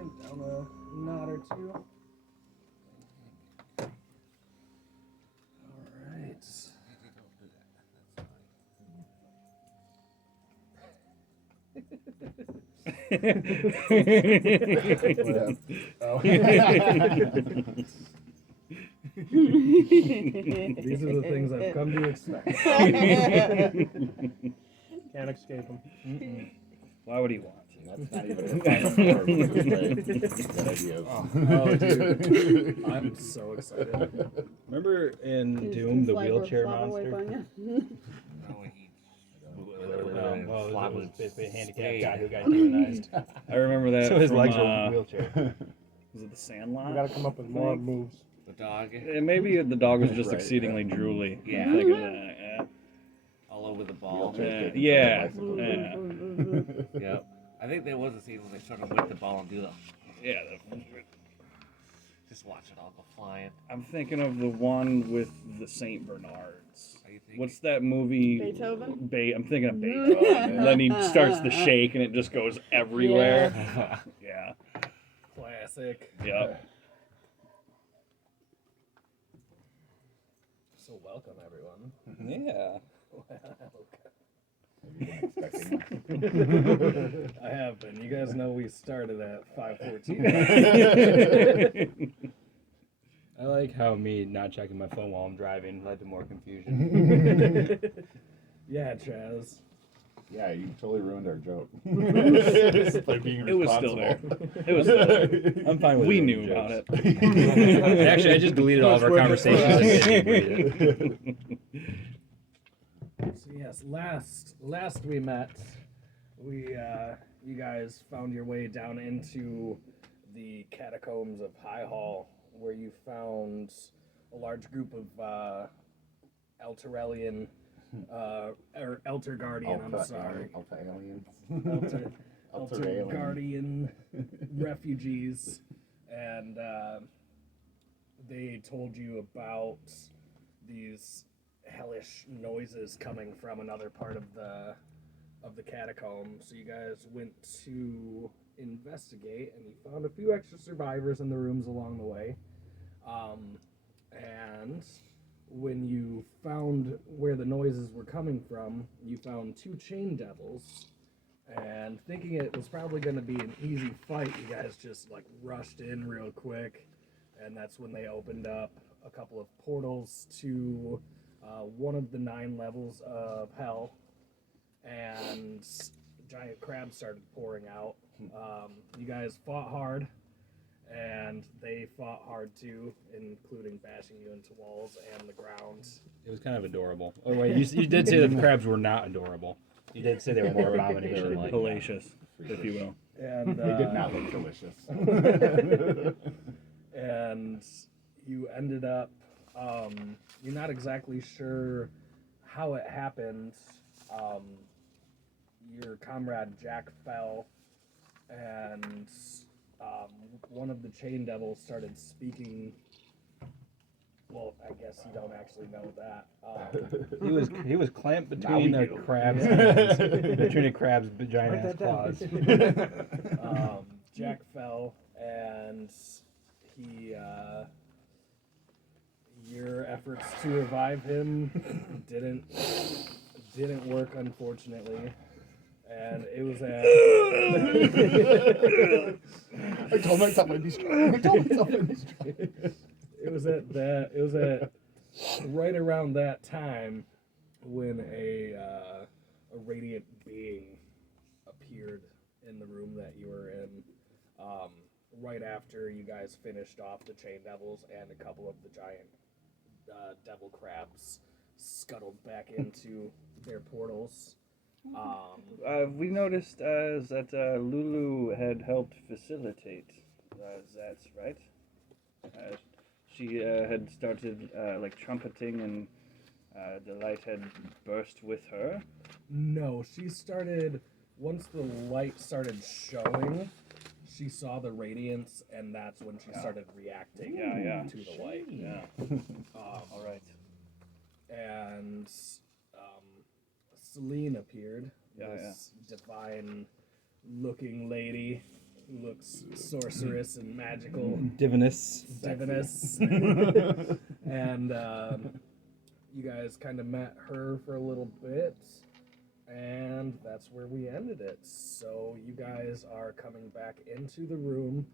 shrink down a knot or two. All right. Oh. These are the things I've come to expect. Can't escape them. Why would he want to? That's not even a final form, right? Good idea. Oh, dude. I'm so excited. Remember in Doom, the wheelchair monster? Well, it was basically a handicapped guy who got demonized. I remember that. So his from, legs are in a wheelchair. Was it the Sandlot? We gotta come up with more think? moves. The dog. Maybe the dog was just Right, exceedingly drooly. Yeah. I'm thinking that, yeah. All over the ball. Wheelchair. Yeah. Yep. I think there was a scene when they sort of whip the ball and do the. Yeah. Just watch it all go flying. I'm thinking of the one with the Saint Bernards. Are you thinking? What's that movie? Beethoven? I'm thinking of Beethoven. And then he starts to shake and it just goes everywhere. Yeah. Classic. Yep. So welcome, everyone. Yeah. I have been. You guys know we started at 5:14. I like how me not checking my phone while I'm driving led to more confusion. Yeah, Chaz. Yeah, you totally ruined our joke. By being it was still there. It was still there. I'm fine with it. We knew about it. Actually, I just deleted all of our conversations. And didn't read it. So yes, last we met, you guys found your way down into the catacombs of High Hall, where you found a large group of Elturellian, or Elturguardian, I'm sorry. Alta-aliens. Elturguardian refugees, and they told you about these hellish noises coming from another part of the catacomb. So you guys went to investigate, and you found a few extra survivors in the rooms along the way. And when you found where the noises were coming from, you found two chain devils. And thinking it was probably going to be an easy fight, you guys just like rushed in real quick. And that's when they opened up a couple of portals to one of the 9 levels of hell. And giant crabs started pouring out. You guys fought hard, and they fought hard too, including bashing you into walls and the ground. It was kind of adorable. Oh wait, you did say the crabs were not adorable. You did say they were more abomination-like. Hellacious, if you will. And They did not look delicious. and you ended up, you're not exactly sure how it happened. Your comrade Jack fell, and one of the chain devils started speaking. Well, I guess you don't actually know that. He was clamped Now we between the do. crab's between the crab's giant ass claws. Jack fell, and he. Your efforts to revive him didn't work, unfortunately. And it was at. I told myself I'd be strong. It was at right around that time when a radiant being appeared in the room that you were in. Right after you guys finished off the chain devils, and a couple of the giant devil crabs scuttled back into their portals. We noticed that Lulu had helped facilitate that, right? She had started like trumpeting, and the light had burst with her. No, she started, once the light started showing, she saw the radiance, and that's when she started reacting to the light. Yeah. All right. And Celine appeared, this divine-looking lady looks sorcerous and magical, Divinous. divinous. And you guys kind of met her for a little bit, and that's where we ended it. So you guys are coming back into the room.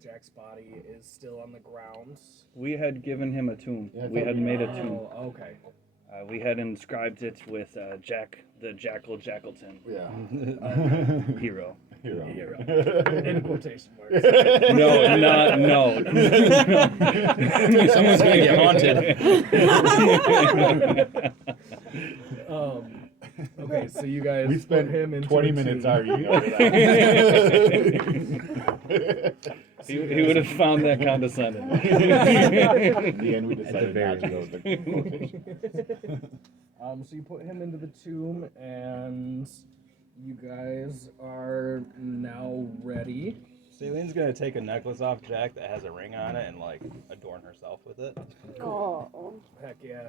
Jack's body is still on the ground. We had given him a tomb. Yeah, I We thought had we- made a tomb. Oh, okay. We had inscribed it with Jack the Jackal Jackleton Yeah. hero. Hero. In quotation marks. No, not no. Someone's gonna get haunted. Okay, so you guys We put spent him into 20 a minutes tomb. arguing over that. He would have found that condescending. In the end, we decided very not to go with the quotation. So you put him into the tomb, and you guys are now ready. Celine's gonna take a necklace off Jack that has a ring on it and like adorn herself with it. Oh. Heck yeah.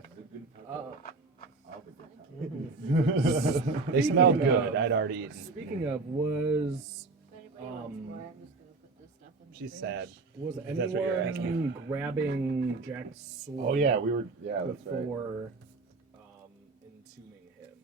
They smell Speaking good. of- I'd already eaten. Speaking of, was If anybody wants more, I'm just gonna put this stuff in the She's fridge. sad. was That's what you're anyone grabbing Jack's sword? Oh, yeah, we were. Yeah, that's right. before entombing him.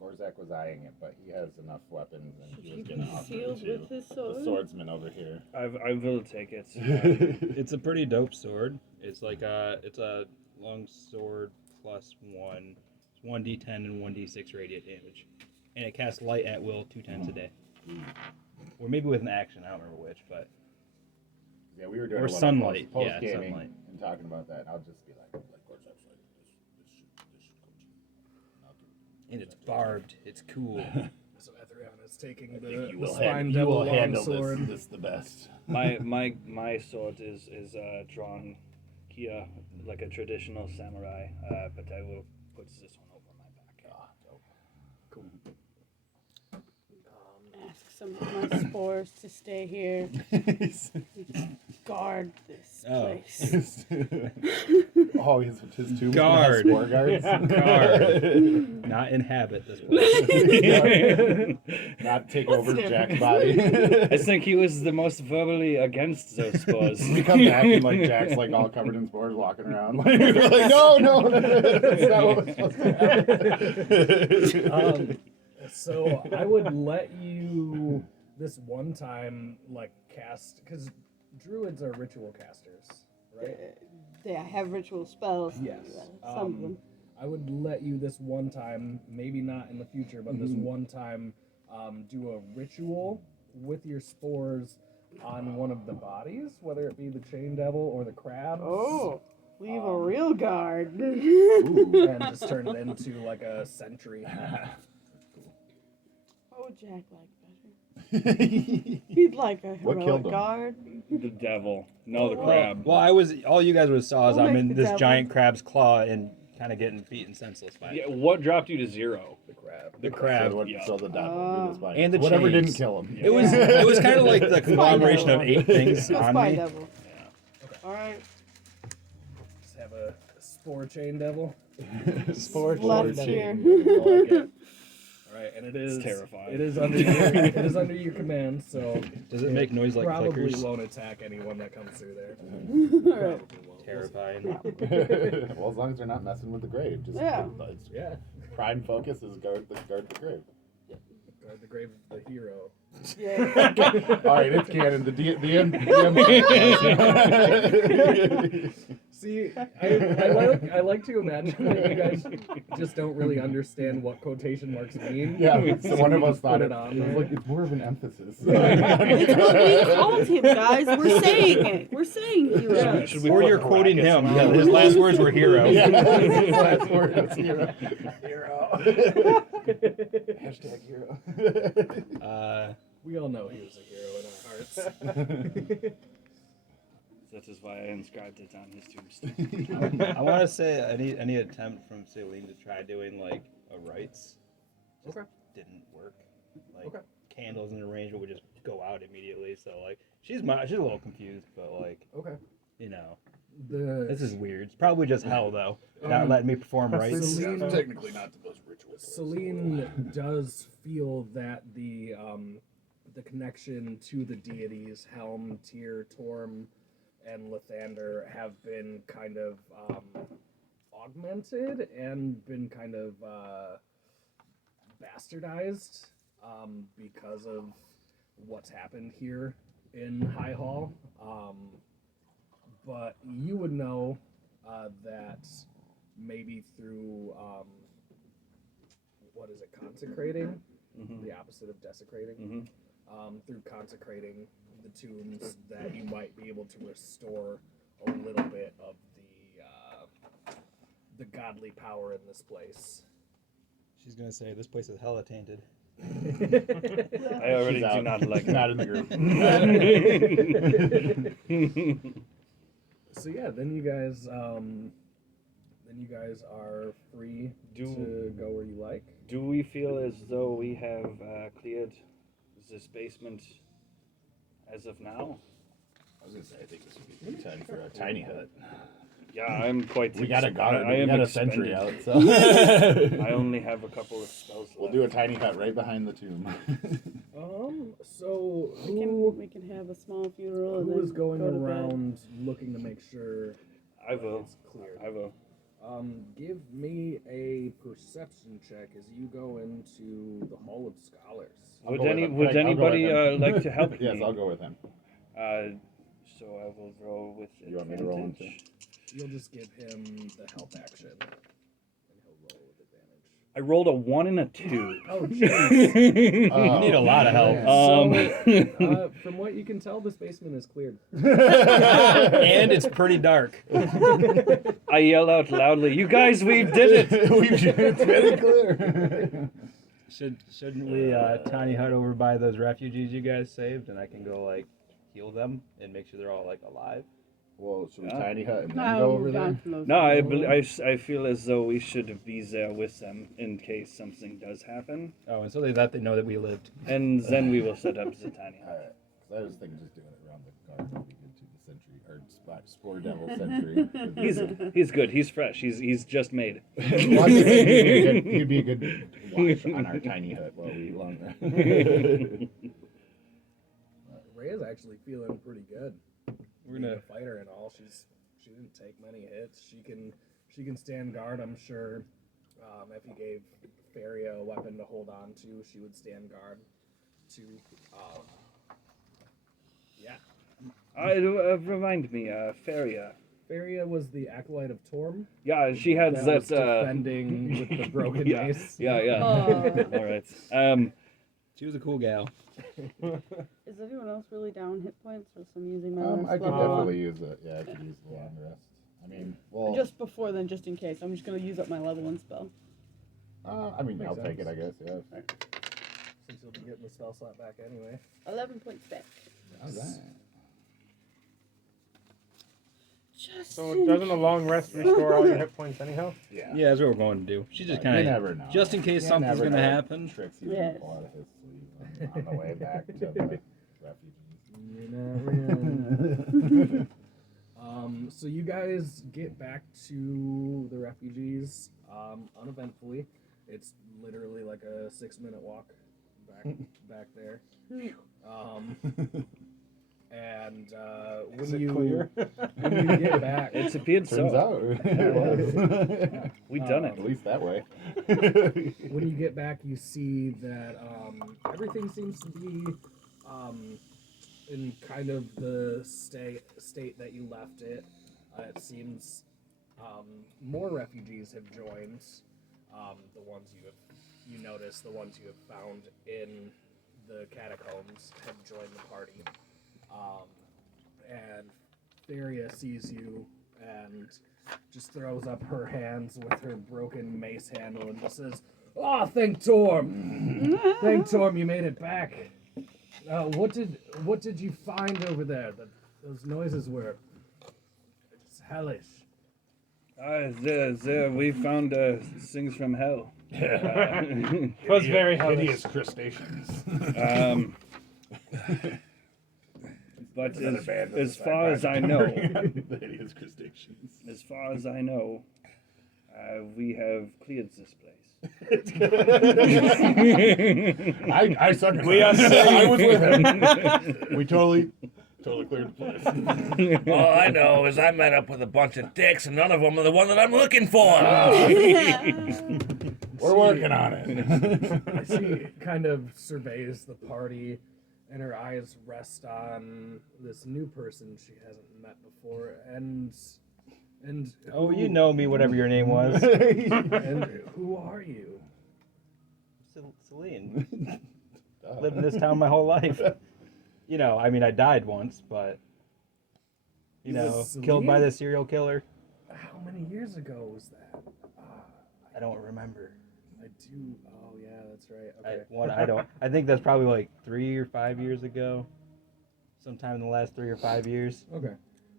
Gorzak was eyeing it, but he has enough weapons, and he was going to offer Sealed it with to his the sword. swordsman over here. I will take it. It's a pretty dope sword. It's like it's a long sword plus one. It's 1d10 and 1d6 radiant damage, and it casts light at will 2 times a day, or maybe with an action. I don't remember which, but Yeah, we were doing Or a lot sunlight. post Yeah, gaming sunlight. and talking about that. And I'll just be like Gorzak's like, this should go to you. And I'll give it. and it's barbed. It's cool. So Etherion is taking I the, think you the will, spine you devil will handle longsword. this the best. My sword is drawn here like a traditional samurai, but I will put this one over my back. Ask some of my spores to stay here. Guard this Oh. place. Oh, he's his tomb. Guard. War guards. Guard. Not inhabit this place. Not take What's over the Jack's difference? body. I think he was the most verbally against those spores. We come back and like Jack's like all covered in spores, walking around. Like, we're like, no, that's not what was supposed to happen. So I would let you this one time like cast, because druids are ritual casters, right? They have ritual spells. Yes. Some of them. I would let you this one time, maybe not in the future, but this one time, do a ritual with your spores on one of the bodies, whether it be the chain devil or the crab. Oh, leave a real guard. And just turn it into like a sentry. What would Jack like better? He'd like a What heroic killed him? guard. The devil. No, the crab. Well, all you guys would saw is We'll I'm make in the this devil. giant crab's claw and kind of getting beaten senseless by it. Yeah, what dropped you to 0? The crab. The crab. So the devil, this body. And the whatever chains. didn't kill him. It was kind of like the conglomeration of 8 things Go on spy me. devil. All right. Just have a spore chain devil. Spore Let's chain. hear. I like it. All right, and it is terrifying. It is under your command, so Does it make noise like probably clickers? won't attack anyone that comes through there. All right. Probably won't. Terrifying. Well, as long as they're not messing with the grave. Just, Yeah. It's, Yeah. prime focus is guard the grave. Guard the grave of the hero. Yeah. All right, it's canon. The DM. See, I like to imagine that you guys just don't really understand what quotation marks mean. Yeah, so one of us thought Put it it on was there. like it's more of an emphasis. It's what we called him, guys. We're saying it. We're saying hero. Should we Or put you're quoting brackets him. around Yeah, his last words were hero. Yeah, his last word was hero. Hashtag hero. We all know he was a hero in our hearts. That is why I inscribed it on his tombstone. I want to say any attempt from Celine to try doing like a rites just Okay. didn't work. Like Okay. candles in arrangement would just go out immediately. So like she's a little confused, but like Okay. you know The this is weird. It's probably just hell though, not letting me perform rites. Celine, Technically not the most ritual. Celine does feel that the the connection to the deities, Helm, Tyr, Torm, and Lathander, have been kind of augmented and been kind of bastardized because of what's happened here in High Hall. But you would know that maybe through what is it, consecrating? The opposite of desecrating. Through consecrating the tombs, that you might be able to restore a little bit of the godly power in this place. She's gonna say this place is hella tainted. I already do not like Not that. in the group. So yeah, then you guys are free to go where you like. Do we feel as though we have cleared this basement as of now? I was gonna say, I think this would be a good time for a tiny hut. Yeah, I'm quite. We got a guard. I We am got a expended. sentry out, so I only have a couple of spells left. we'll do a tiny hut right behind the tomb. So We can have a small funeral. And who then is going go to bed. around looking to make sure I will. it's clear? I will. Give me a perception check as you go into the Hall of Scholars. I'll Would go with him. would I'll go with anybody him. like to help Yes, me? I'll go with him. So I will roll with You want me to roll him advantage. You'll just give him the help action, and he'll roll with advantage. I rolled a 1 and a 2. Oh, jeez. Oh, need a lot of help. man. From what you can tell, this basement is cleared. And it's pretty dark. I yell out loudly, "You guys, we did it!" It's very clear. Shouldn't we tiny hut over by those refugees you guys saved, and I can go like heal them and make sure they're all like alive? Well, should we Yeah. tiny hut and then No, go over moved there? on from those No, people. I feel as though we should be there with them in case something does happen, Oh, and so they know that we lived. and then we will set up the tiny hut. Alright, 'cause I was thinking just doing it around the guard would be good to the sentry, or Spore Devil sentry. He's good. He's fresh. He's just made. Well, I was thinking he'd be a good watch on our tiny hut while we eat longer. Rhea's actually feeling pretty good. We're Being gonna. a fighter and all. She didn't take many hits. She can stand guard. I'm sure. If you gave Faria a weapon to hold on to, she would stand guard. Yeah. Remind me, Faria. Faria was the acolyte of Torm. Yeah, she had That that. was defending with the broken yeah, mace. yeah. Oh. All right. She was a cool gal. Is anyone else really down hit points, or some using my I last could level definitely use it. Yeah, I could use the long rest. I mean, well, Just before then, just in case. I'm just gonna use up my level 1 spell. I mean, Makes I'll take it, sense. I guess. Yeah. Since you'll be getting the spell slot back anyway. 11 points back. Alright. So doesn't a long rest restore all your hit points anyhow? Yeah. Yeah, that's what we're going to do. She's just You kind never of know. just in case You something's never gonna know what happen. Tricks he's Yes. gonna pull out of his sleeve on the way back to the refugees. You're not really. So you guys get back to the refugees uneventfully. It's literally like a 6-minute walk back there. And when you get back, It's appeared Turns so. out it was. We done it. At least that way. when you get back, you see that everything seems to be in kind of the state that you left it. It seems more refugees have joined. The ones you notice, the ones you have found in the catacombs have joined the party. And Theria sees you and just throws up her hands with her broken mace handle and just says, "Oh, thank Torm! Thank Torm, you made it back. What did you find over there? Those noises were it's hellish." There, we found things from hell. It was very Hideous hellish. crustaceans. But Another band of as the far as I Sci-Fi know, the hideous crustaceans. as far as I know, we have cleared this place. I suck. We are I was with him. We totally cleared the place. All I know is I met up with a bunch of dicks, and none of them are the one that I'm looking for. We're working on it. She kind of surveys the party, and her eyes rest on this new person she hasn't met before, and Oh, you know me, whatever your name was. and who are you? Celine. Lived in this town my whole life. You know, I mean, I died once, but you know, killed by the serial killer. How many years ago was that? I don't remember. I do. Oh yeah, that's right. Okay. I don't. I think that's probably like 3 or 5 years ago. Sometime in the last 3 or 5 years. Okay.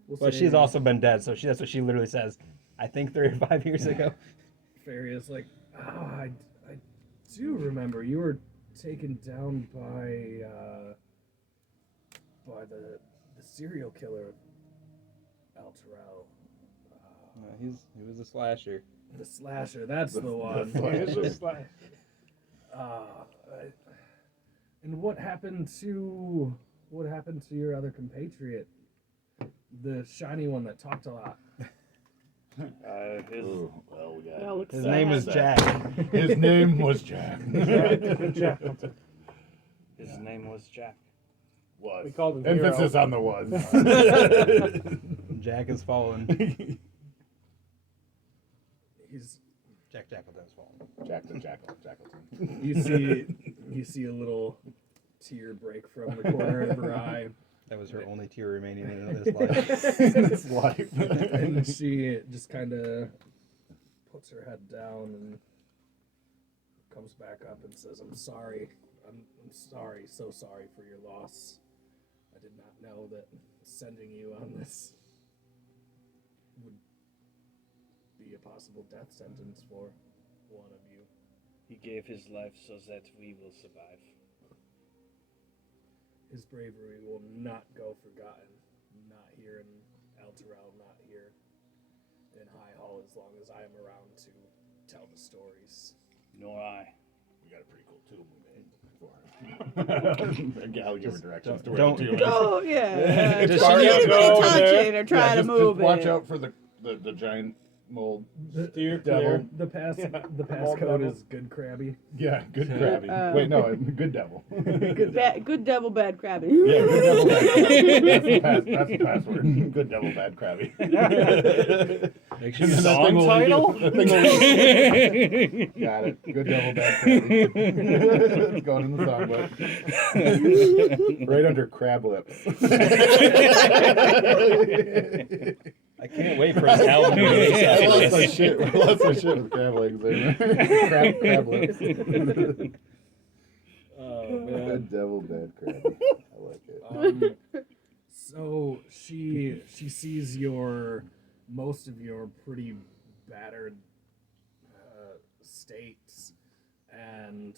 We'll But say she's also been dead, so that's what she literally says. I think 3 or 5 years ago. Fairy is like, oh, I do remember you were taken down by the serial killer, Alterel. He was a slasher. The slasher, that's the one. It's just like, And what happened to your other compatriot, the shiny one that talked a lot? Ooh, well, we got That looks His sad. name was Jack. His name was Jack. Jack. His name was Jack. Was. We called him Emphasis Hero. on the was. Jack has fallen. He's Jack Jackleton's fallen. Jack the Jackleton. you see a little tear break from the corner of her eye. That was her only tear remaining in this life. In his life. And she just kind of puts her head down and comes back up and says, I'm sorry. I'm sorry, so sorry for your loss. I did not know that sending you on this would be a possible death sentence for one of you. He gave his life so that we will survive. His bravery will not go forgotten. Not here in Alterel, not here in High Hall, as long as I am around to tell the stories. Nor I. We got a pretty cool tomb we made for him. I'll give her directions to where don't- the tomb is. Oh yeah. Just Don't she let go anybody over touch there. it or try to just move watch it. out for the giant mold. Steer Devil. clear. The pass Mold code devil. is good crabby. Yeah, good crabby. Wait, no, good devil. Good devil, bad crabby. Yeah, good devil, bad crabby. That's the password. Good devil, bad crabby. Make sure And you then that thing will lead you- that thing will- Got it. Good devil, bad crabby. It's going in the songbook. Right under crab lips. I can't wait for his album to release I after lost my this. shit. I lost my shit with crab legs there. crab lips. Oh Good devil, bad crabby. I like it. So she sees most of your pretty battered states and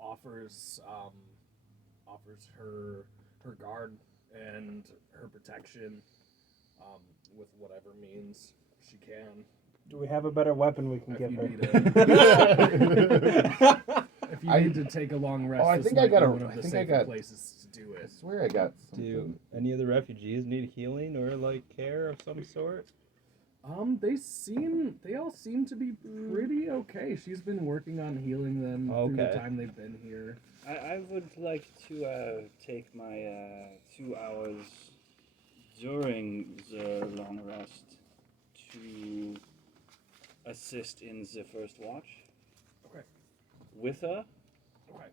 offers her guard and her protection with whatever means she can. Do we have a better weapon we can If give you her? need to take a long rest, I this think I might got be a- one of I the think I safer got- places to do I it. swear I got Do something. any of the refugees need healing or like care of some sort? They all seem to be pretty okay. She's been working on healing them through the Okay. time they've been here. I would like to take my 2 hours during the long rest to assist in the first watch. Okay. With her. Okay.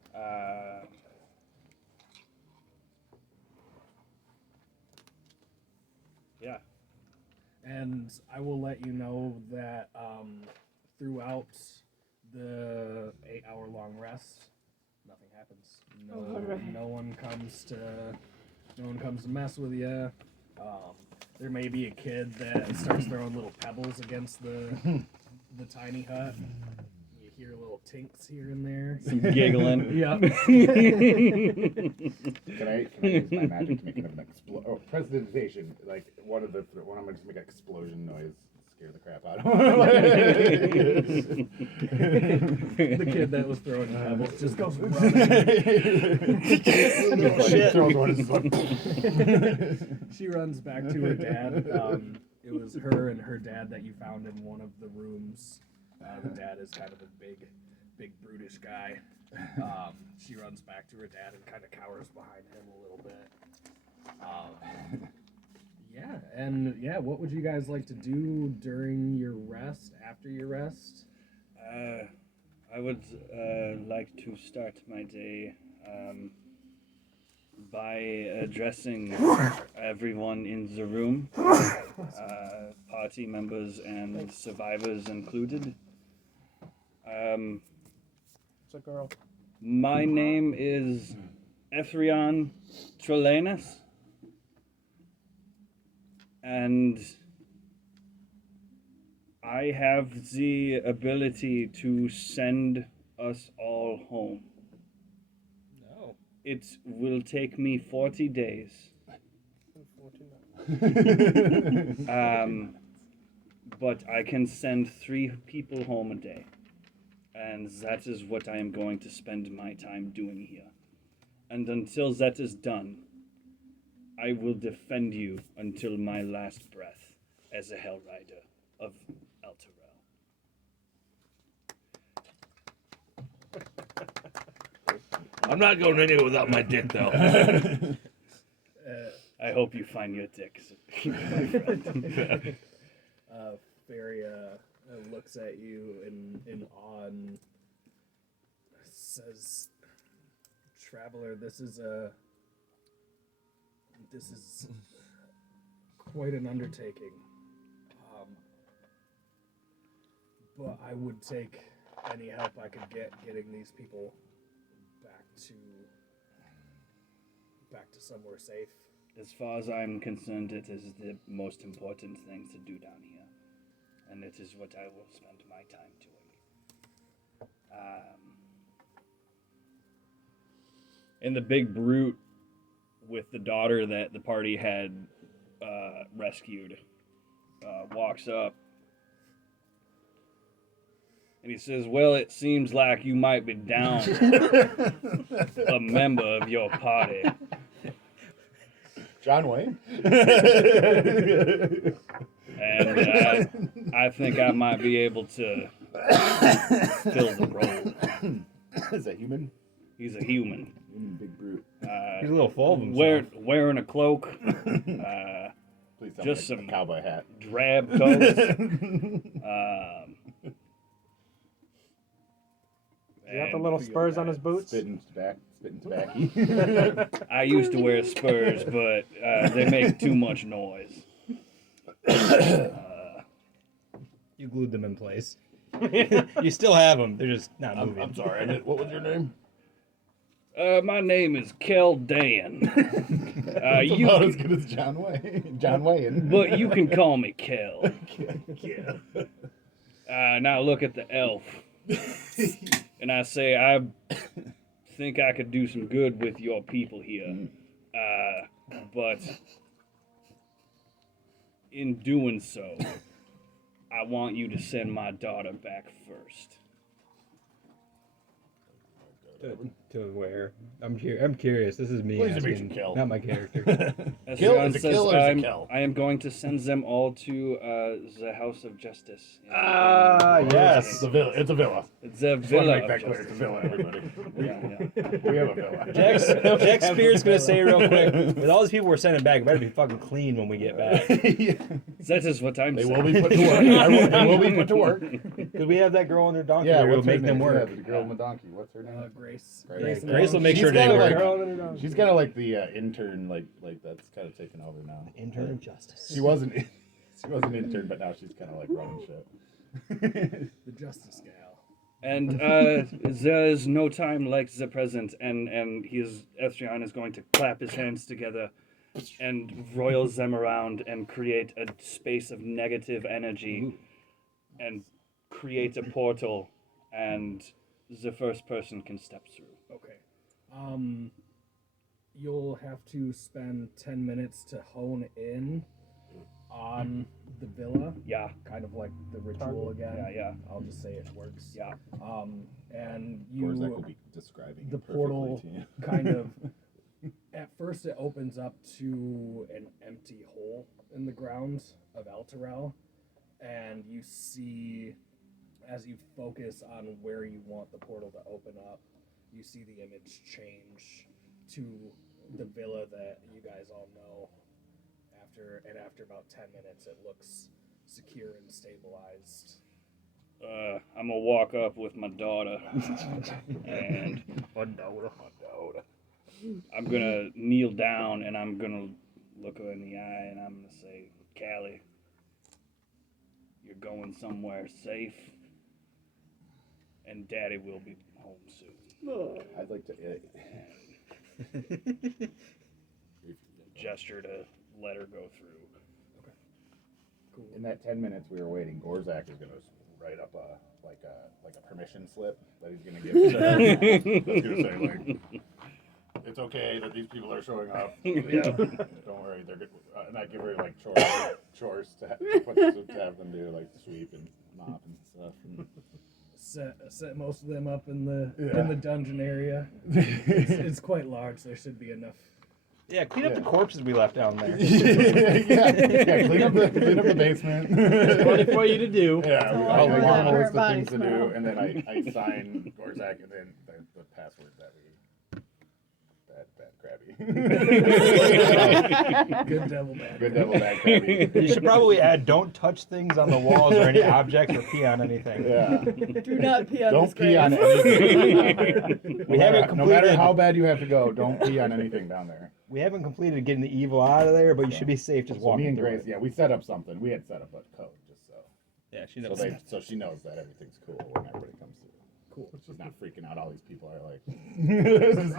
Yeah. And I will let you know that throughout the 8-hour-long rest, nothing happens. Alright. No one comes to mess with you. There may be a kid that starts throwing little pebbles against the tiny hut. You hear little tinks here and there. Some giggling. Yeah. Can I use my magic to make an prestidigitation? Like one of them just make an explosion noise. scare the crap out of The kid that was throwing pebbles just goes running. Shit. Throws one and just She runs back to her dad. It was her and her dad that you found in one of the rooms. The dad is kind of a big brutish guy. She runs back to her dad and kind of cowers behind him a little bit. What would you guys like to do during your rest, after your rest? I would like to start my day by addressing everyone in the room, party members and survivors included. It's a girl. My name is Ethrion Trolanus, and I have the ability to send us all home. No. It will take me 40 days. But I can send 3 people home a day. And that is what I am going to spend my time doing here. And until that is done, I will defend you until my last breath as a Hell Rider of Elturel. I'm not going anywhere without my dick, though. I hope you find your dick, my friend. Feria looks at you in awe and says, "Traveler, this is quite an undertaking. But I would take any help I could get getting these people back to somewhere safe." As far as I'm concerned, it is the most important thing to do down here. And it is what I will spend my time doing. And the big brute with the daughter that the party had rescued walks up. And he says, "Well, it seems like you might be down a member of your party." John Wayne? And I think I might be able to fill the role. Is that human? He's a human. Big brute. He's a little full of himself. Wearing a cloak. Please tell Just me some a cowboy hat. Drab clothes. Does he have the little spurs on his boots? Spitting tobacco. I used to wear spurs, but they make too much noise. You glued them in place. You still have them. They're just not moving. I'm sorry. What was your name? My name is Kel Dan. It's about as good as John Wayne. John Wayne. But you can call me Kel. Now look at the elf. And I say, I think I could do some good with your people here. But in doing so, I want you to send my daughter back first. To where? I'm curious. This is me Please asking, make kill. not my character. Kill? Sion Is it says, kill or is it kill? I am going to send them all to the House of Justice. Yes. It's a villa. It's a villa. It's a Just want villa to make of that clear. justice. It's a villa, everybody. Yeah. We have a villa. Jack Spear's gonna say real quick. With all these people we're sending back, it better be fucking clean when we get back. That is what I'm They saying. will be put to work. They will be put to work. Because we have that girl on her donkey. Yeah, we'll what's her make them name? work. Yeah, the girl on the donkey. What's her name? Grace. Grace will make She's sure they kinda work. like- She's kind of like the intern, like that's kind of taken over now. Intern of justice. She wasn't intern, but now she's kind of like running shit. The Justice Gal. And there is no time like the present, and Estrian is going to clap his hands together and roil them around and create a space of negative energy and create a portal, and the first person can step through. Okay. You'll have to spend 10 minutes to hone in on the villa, Yeah. kind of like the ritual again. Yeah. I'll just say it works. Yeah. And Gorzak will you, be describing the it perfectly portal to you. kind of, at first it opens up to an empty hole in the ground of Elturel, and you see, as you focus on where you want the portal to open up, you see the image change to the villa that you guys all know. After about 10 minutes, it looks secure and stabilized. I'm gonna walk up with my daughter, and I'm gonna kneel down and I'm gonna look her in the eye and I'm gonna say, Callie, you're going somewhere safe, and Daddy will be home soon. I'd like to. Gesture to let her go through. In that 10 minutes we were waiting, Gorzak is going to write up a permission slip that he's going to give to her. That's going to say, like, it's okay that these people are showing up. Yeah. Don't worry, they're good. And I give her, like, chores to have them do, like, sweep and mop and stuff. And Set most of them up in the Yeah. dungeon area. It's quite large. There should be enough. Yeah, clean up the corpses we left down there. yeah, clean up the basement. Plenty for you to do. Yeah, Don't I'll worry make about a her list of body things to smell. do, and then I sign Gorzak, and then the password that we. Bad crabby. Good devil bad. Good devil, bad crabby. You should probably add, don't touch things on the walls or any objects or pee on anything. Yeah. Do not pee on Don't this pee on grave. anything. We haven't No matter completed- how bad you have to go, don't pee on anything down there. We haven't completed getting the evil out of there, but you should be safe just So walking me and through Grace, it. yeah, we set up something. We had set up a code just so. Yeah, she So, knows. so she knows that everything's cool when everybody comes through. Cool. She's not freaking out. All these people are like,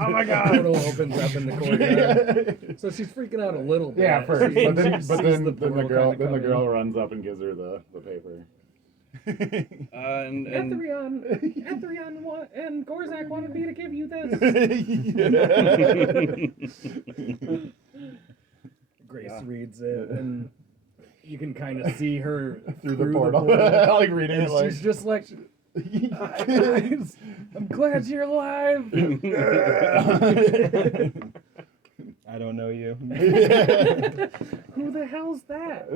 Oh my god! Portal opens up in the courtyard. So she's freaking out a little bit. yeah, first, She- but then, she but sees then, portal kinda come girl in. runs up and gives her the paper. And Etherion and Gorzak wanted me to give you this. Grace Yeah. reads it, and you can kind of see her through the portal, like reading And it, like. she's just like, "Hi, guys, I'm glad you're alive." I don't know you. Who the hell's that?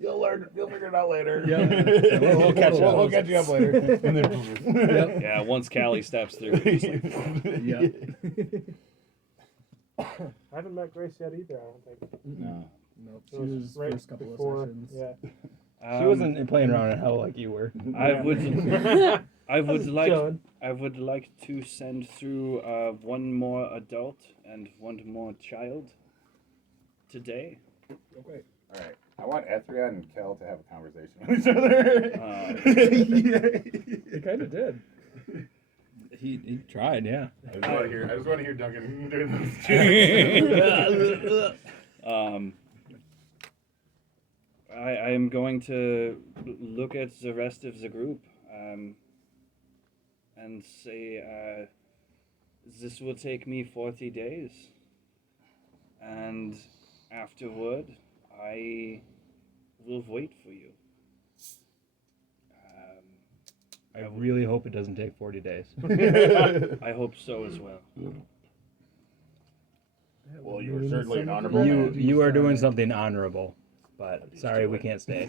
You'll learn. You'll figure it out later. Yeah. We'll catch up. We'll catch you up later. And then, Yep. yeah, once Callie steps through, it's like, Yep. I haven't met Grace yet either, I don't think. no. Nope. It She was right first couple before, of sessions. Yeah. She wasn't playing around in hell like you were. I would Chilling. like to send through one more adult and one more child today. Okay. All right. I want Ethrion and Kel to have a conversation with each other. It kind of did. He tried, yeah. I just want to hear Duncan doing those. I am going to look at the rest of the group and say this will take me 40 days, and afterward I will wait for you. I really hope it doesn't take 40 days. I hope so as well. Well, you were certainly an honorable You are doing something honorable, but sorry, we can't stay.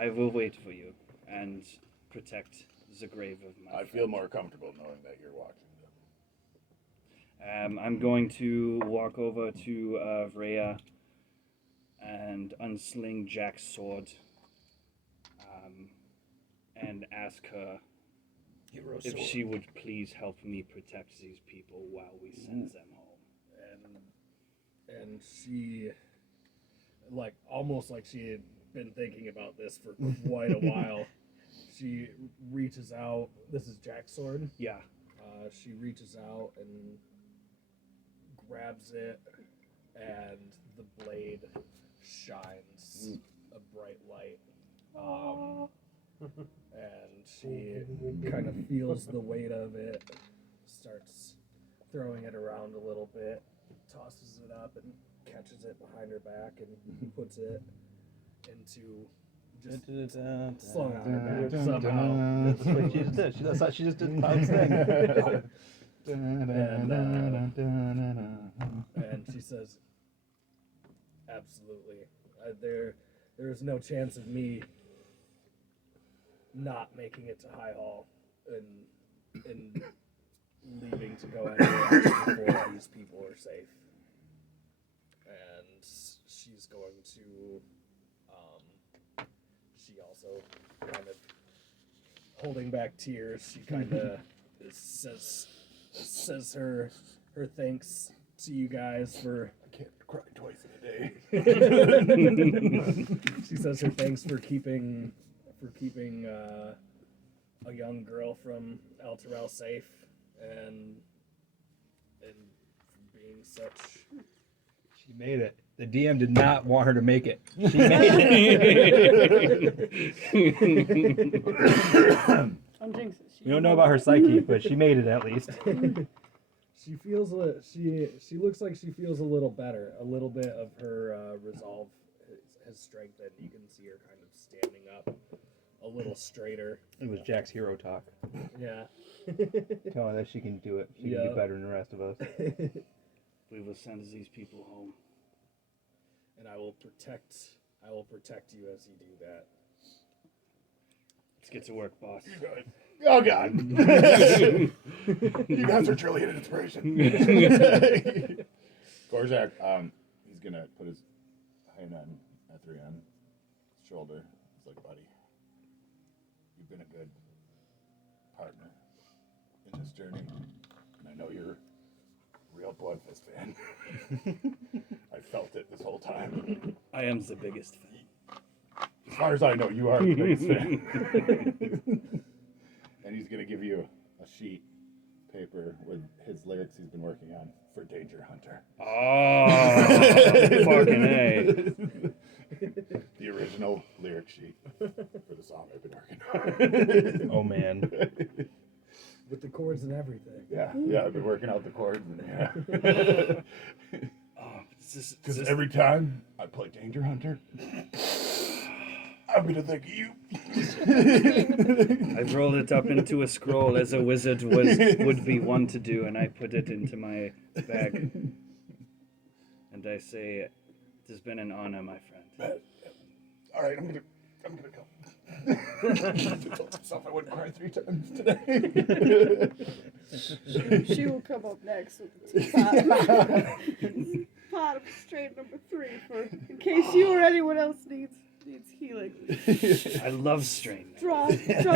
I will wait for you and protect the grave of my I feel more comfortable knowing that you're watching them. I'm going to walk over to Rhea and unsling Jack's sword and ask her if she would please help me protect these people while we send them home. And she, like, almost like she had been thinking about this for quite a while. She reaches out. This is Jack's sword. Yeah. She reaches out and grabs it, and the blade shines a bright light. And she kind of feels the weight of it, starts throwing it around a little bit, tosses it up, and catches it behind her back and puts it into just slung on her back somehow. That's what she just did. That's how she just did Cloud's thing. And she says, absolutely. There is no chance of me not making it to High Hall and leaving to go anywhere else before these people are safe. And she's going to, she also kind of holding back tears. She kind of says her thanks to you guys for. I can't cry twice in a day. She says her thanks for keeping a young girl from El Terrell safe and for being such. She made it. The DM did not want her to make it. She made it. Don't jinx it. We don't know about her psyche, but she made it at least. She feels she looks like she feels a little better. A little bit of her resolve has strengthened. You can see her kind of standing up a little straighter. It was Jack's hero talk. Yeah. Telling her that she can do it. She can do better than the rest of us. We will send these people home. And I will protect you as you do that. Let's get to work, boss. Oh God! You guys are truly an inspiration. Gorzak, he's gonna put his hand on Ethrian's shoulder. He's like, buddy, you've been a good partner in this journey, and I know you're a real Bloodfist fan. I felt it this whole time. I am the biggest fan. As far as I know, you are the biggest fan. And he's going to give you a sheet paper with his lyrics he's been working on for Danger Hunter. Oh, fucking A. The original lyric sheet for the song I've been working on. Oh man. With the chords and everything. Yeah, I've been working out the chords. And, Because every time I play Danger Hunter, I'm going to think of you. I rolled it up into a scroll as a wizard would be one to do, and I put it into my bag. And I say, "It has been an honor, my friend." All right, I'm gonna go. I told myself I wouldn't cry 3 times today. She will come up next with the teapot. Pot of strain number 3 for in case you or anyone else needs healing. I love strain. Draw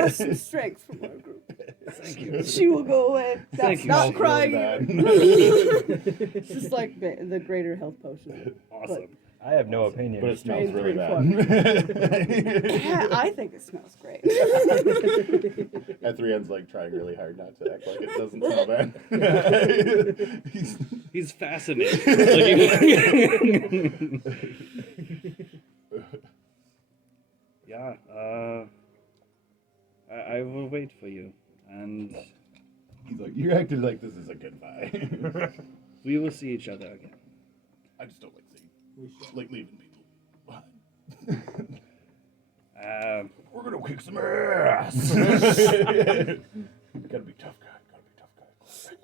some strength from our group. Thank you. She will go away. Thank you. Not crying. It's just like the greater health potion. Awesome. I have no opinion. But it smells really Strain bad. Yeah, I think it smells great. Ethrian's like trying really hard not to act like it doesn't smell bad. He's fascinated. Yeah, I will wait for you, and He's like, you acted like this is a goodbye. we will see each other again. I just don't like leaving people behind. We're gonna kick some ass. Gotta be tough guy.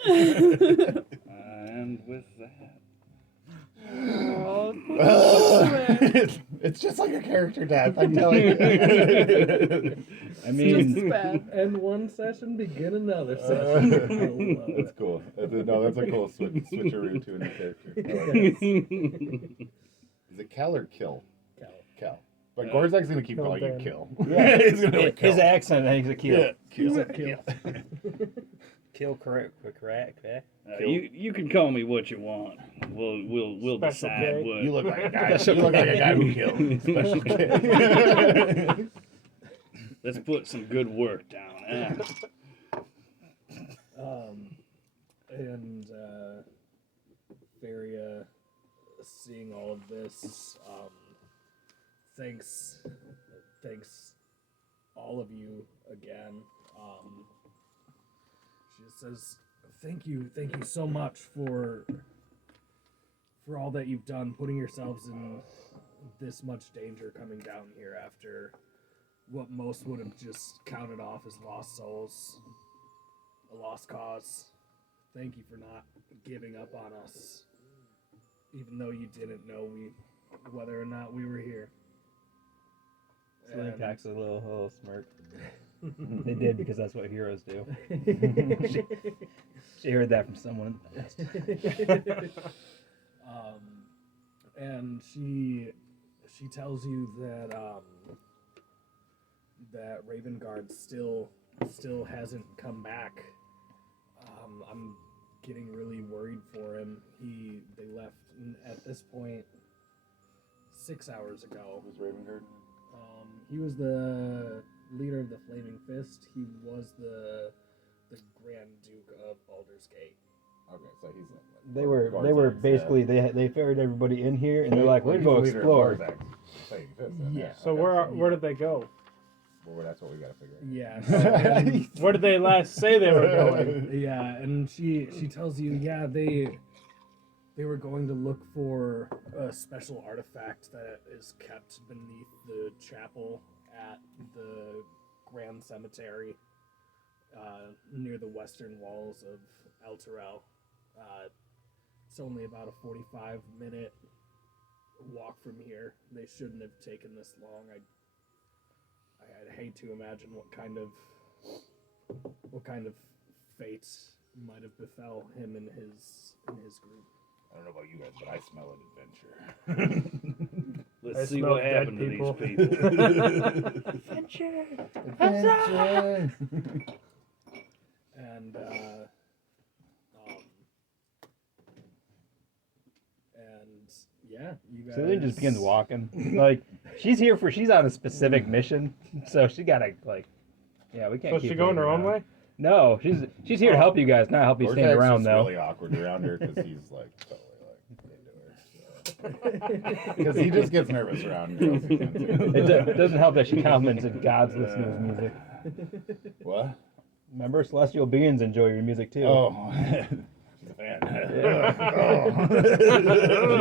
And with that, it's just like a character death. I'm telling you. I mean, Just as bad. End one session, begin another session. I love That's it. cool. That's a cool switcheroo to a new character. I like it. Is it Cal or Kill? Cal. But Gorzak's gonna keep calling you Dan. Kill. Yeah. He's gonna be like, his Kill. accent, I think, is a kill. Yeah, Kill. Kill. Kill, correct. you can call me what you want. We'll Special decide K. what. You look like a guy. You look like a guy who killed. Special K. Let's put some good work down. And Faria, seeing all of this, thanks all of you again. She says, thank you so much for for all that you've done, putting yourselves in this much danger coming down here after what most would have just counted off as lost souls, a lost cause. Thank you for not giving up on us, even though you didn't know whether or not we were here. Celine cocks a little smirk. They did because that's what heroes do. she heard that from someone. And she tells you that that Ravengard still hasn't come back. I'm getting really worried for him. They left at this point 6 hours ago. Who's Ravengard? He was the leader of the Flaming Fist. He was the Grand Duke of Baldur's Gate. Okay, so he's like They were basically they ferried everybody in here and they're like, we're gonna go explore. Yeah. So where did they go? Well, that's what we gotta figure out. Yeah. So, Where did they last say they were going? yeah, and she tells you, yeah, they were going to look for a special artifact that is kept beneath the chapel at the Grand Cemetery near the western walls of El Terrell. It's only about a 45-minute walk from here. They shouldn't have taken this long. I'd hate to imagine what kind of fate might have befell him and his group. I don't know about you guys, but I smell an adventure. Let's see smell what dead happened people. to these people. Adventure. And yeah, you guys. Celine just begins walking. Like she's on a specific mission, so she gotta yeah, we can't. So keep she going her waiting own around. way? No, she's here to help you guys, not help you stand Gortak's around just though. really awkward around her because he's like totally like into her. Because he just gets nervous around girls. It doesn't help that she comments that God's listening to his music. What? Remember, celestial beings enjoy your music too. Oh, she's a fan. She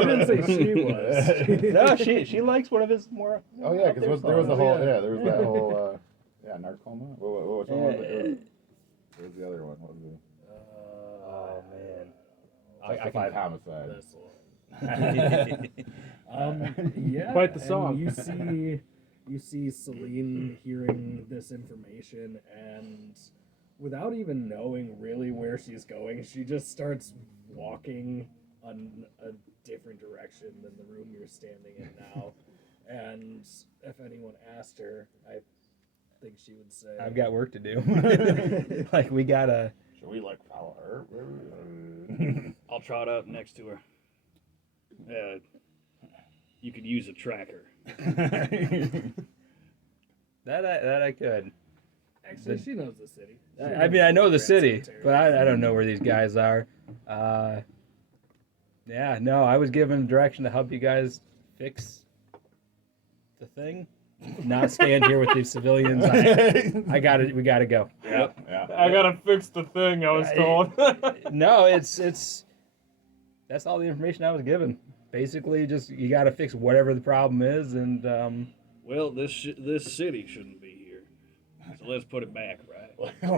didn't say she was. No, she likes one of his more. Oh yeah, because there was the songs. whole Yeah. there was that whole Narcoma. Which one was it? Where's the other one? What was it? Oh man. Justified homicide. This one. Yeah. Quite the and song. You see Celine hearing this information, and without even knowing really where she's going, she just starts walking on a different direction than the room you're standing in now. And if anyone asked her, I think she would say, I've got work to do. Like we gotta. Should we like follow her? I'll trot up next to her. You could use a tracker. That I could. Actually, she knows the city. I mean, I know the Grand city, Cemetery. but I don't know where these guys are. Yeah, no, I was given direction to help you guys fix the thing. Not stand here with these civilians. I got it. We got to go. Yeah. I gotta fix the thing, I was told. No, it's that's all the information I was given. Basically, just you got to fix whatever the problem is, and Well, this city shouldn't be here, so let's put it back, right?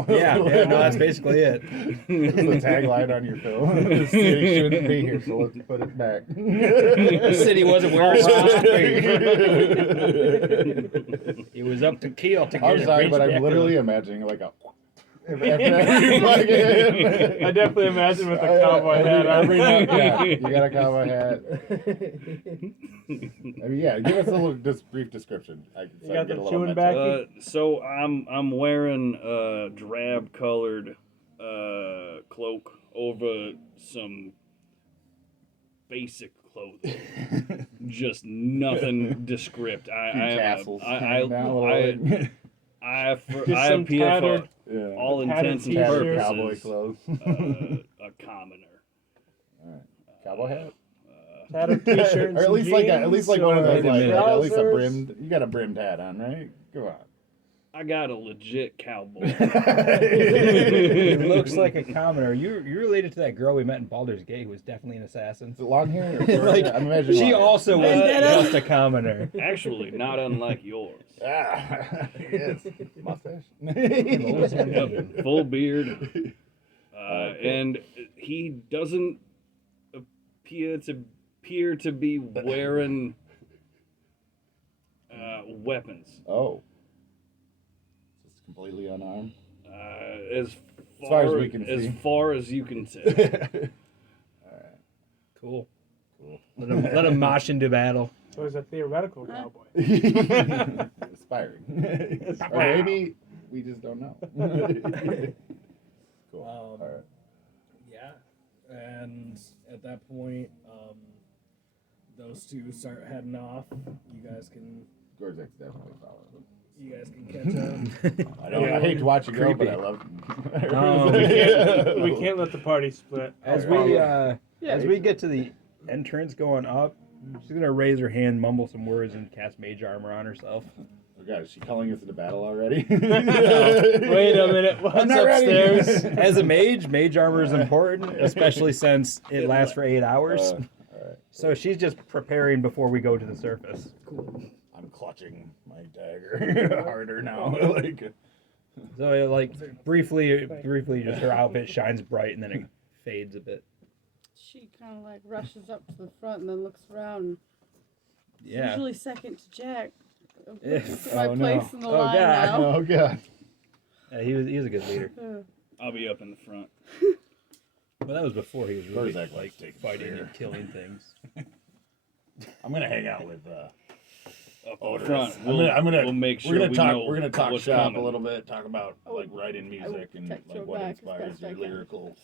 yeah, no, that's basically it. That's the tagline on your film. The city shouldn't be here, so let's put it back. The city wasn't where it was supposed to be. It was up to Keel to get I'm it sorry, reached but back I'm to literally the- imagining like a. I definitely imagine with a cowboy hat on. Yeah, you got a cowboy hat. I mean, yeah, give us a little brief description. So I You got get the a little chewing mental. back? So I'm wearing a drab colored cloak over some basic clothing. Just nothing descript. Tassels hanging down a little bit. Just some appear tattered for Yeah. all tattered intents and t-shirt. Tattered purposes cowboy clothes. a commoner. Alright. Cowboy hat. tattered t-shirt and Or at some least like jeans, one of those Wait a like minute. at least a trousers. brimmed. You got a brimmed hat on, right? Come on. I got a legit cowboy. He looks like a commoner. You're related to that girl we met in Baldur's Gate who was definitely an assassin. Is it long hair? Or short Like, hair? I'm imagining she long hair. also was Vendetta. just a commoner. Actually, not unlike yours. Ah, yes. Mustache. Yep, full beard. Cool. And he doesn't appear to be wearing weapons. Oh. Just completely unarmed. As far as we can as see. far as you can see. Cool. Cool. Let him march into battle. So he's a theoretical cowboy. Aspiring. Or maybe we just don't know. Cool. All right. Yeah, and at that point, those two start heading off. You guys can Gorzak's definitely following. catch up. I hate to watch you go, but I love We can't let the party split. As we get to the entrance going up, she's gonna raise her hand, mumble some words, and cast mage armor on herself. Oh god, is she calling us into battle already? Wait a minute. What's not ready. upstairs? As a mage armor is important, especially since it lasts for 8 hours. All right. So she's just preparing before we go to the surface. Cool. I'm clutching my dagger harder now. Like, So briefly, just her outfit shines bright and then it fades a bit. She kind of like rushes up to the front and then looks around. Yeah. Usually second to Jack. Yeah. To my Oh, no. place in the Oh, line God. now. oh god. Yeah, he was a good leader. I'll be up in the front. Well, that was before he was really Gorzak likes like taking fighting share. and killing things. I'm gonna hang out with Up in Odorous. the front. We'll make sure we're gonna we talk. know We're gonna talk what's shop coming. a little bit. Talk about I will- like writing I will music and protect your like what back as inspires best I your can. lyrical.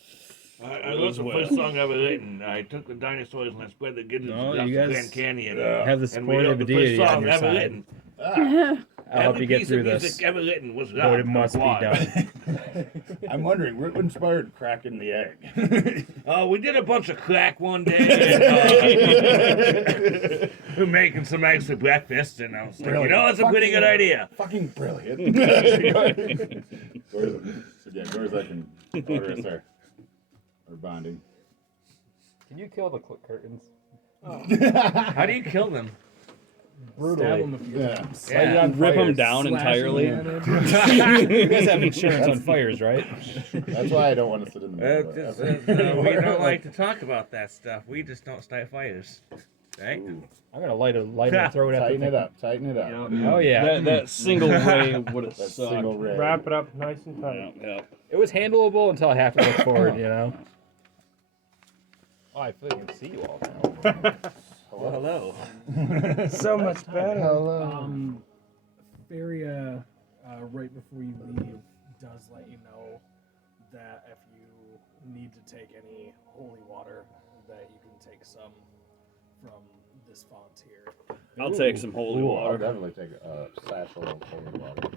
I wrote the first song I ever written. I took the dinosaurs and I spread the gizzards No, across you the guys Grand Canyon. have the and we support wrote of a the first deity on song your ever side. written. I'll help Every you get piece through of this. music ever written was But it loud, must be quad. done. I'm wondering what inspired cracking the egg. We did a bunch of crack one day. And, we're making some eggs for breakfast, and I was like, Brilliant. that's a pretty good idea. Fucking brilliant. Gorzak and Odorous are bonding. Can you kill the curtains? How do you kill them? Stab him a few Yeah. times. Yeah. Rip him down Slash entirely. damage. You guys have insurance on fires, right? That's why I don't want to sit in the middle. We don't like to talk about that stuff. We just don't start fires. Right? I'm gonna light a lighter and throw it at the Tighten it thing. up. Tighten it up. Oh yeah. That single ray would have That sucked. single ray. Wrap it up nice and tight. Yeah. It was handleable until I have to look forward, you know. Oh, I feel like I can see you all now. Well, hello. So much better. Feria, right before you leave, does let you know that if you need to take any holy water, that you can take some from this font here. I'll take some holy Ooh, I'll water. definitely take a satchel of holy water.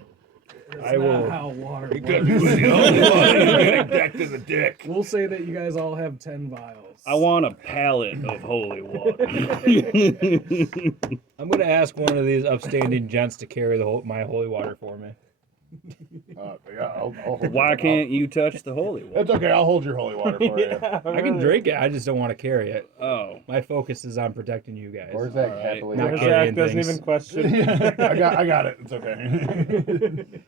That's I not will- how water Because works. you were the only one who getting decked in the dick. We'll say that you guys all have 10 vials. I want a pallet of holy water. I'm gonna ask one of these upstanding gents to carry my holy water for me. Yeah, I'll hold Why it. can't you touch the holy water? It's okay. I'll hold your holy water for you. I can drink it. I just don't want to carry it. Oh. My focus is on protecting you guys. Gorzak Alright. happily. Not Zach carrying doesn't things. even question. I got it. It's okay.